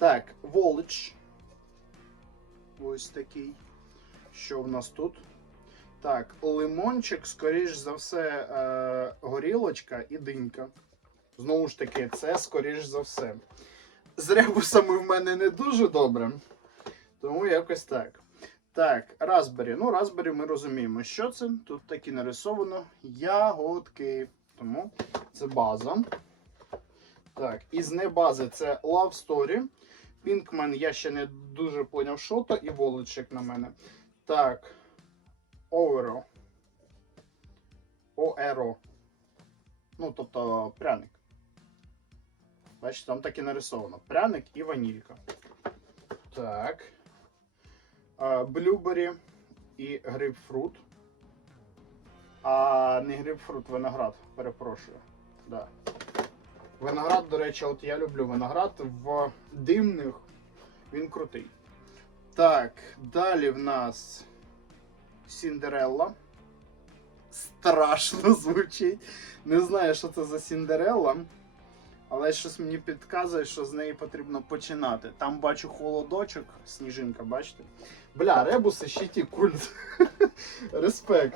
Так, Волич. Ось такий. Що в нас тут? Так, лимончик, скоріш за все, е, горілочка і динька. Знову ж таки, це скоріш за все. З ребусами в мене не дуже добре. Тому якось так. Так, Raspberry. Ну, Raspberry ми розуміємо, що це. Тут так і нарисовано ягодки. Тому це база. Так, із не бази це Love Story. Pinkman я ще не дуже поняв, що то, і волочек на мене. Так. Оверо. Оеро. Ну, тобто пряник. Бачите, там так і нарисовано. Пряник і ванілька. Так. Блюбері і грейпфрут. А не грейпфрут, виноград, перепрошую. Да. Виноград, до речі, от я люблю виноград в димних. Він крутий. Так, далі в нас Сіндерелла. Страшно звучить. Не знаю, що це за Сіндерелла. Але щось мені підказує, що з неї потрібно починати. Там бачу холодочок, сніжинка, бачите? Бля, ребуси ще ті культ. Респект.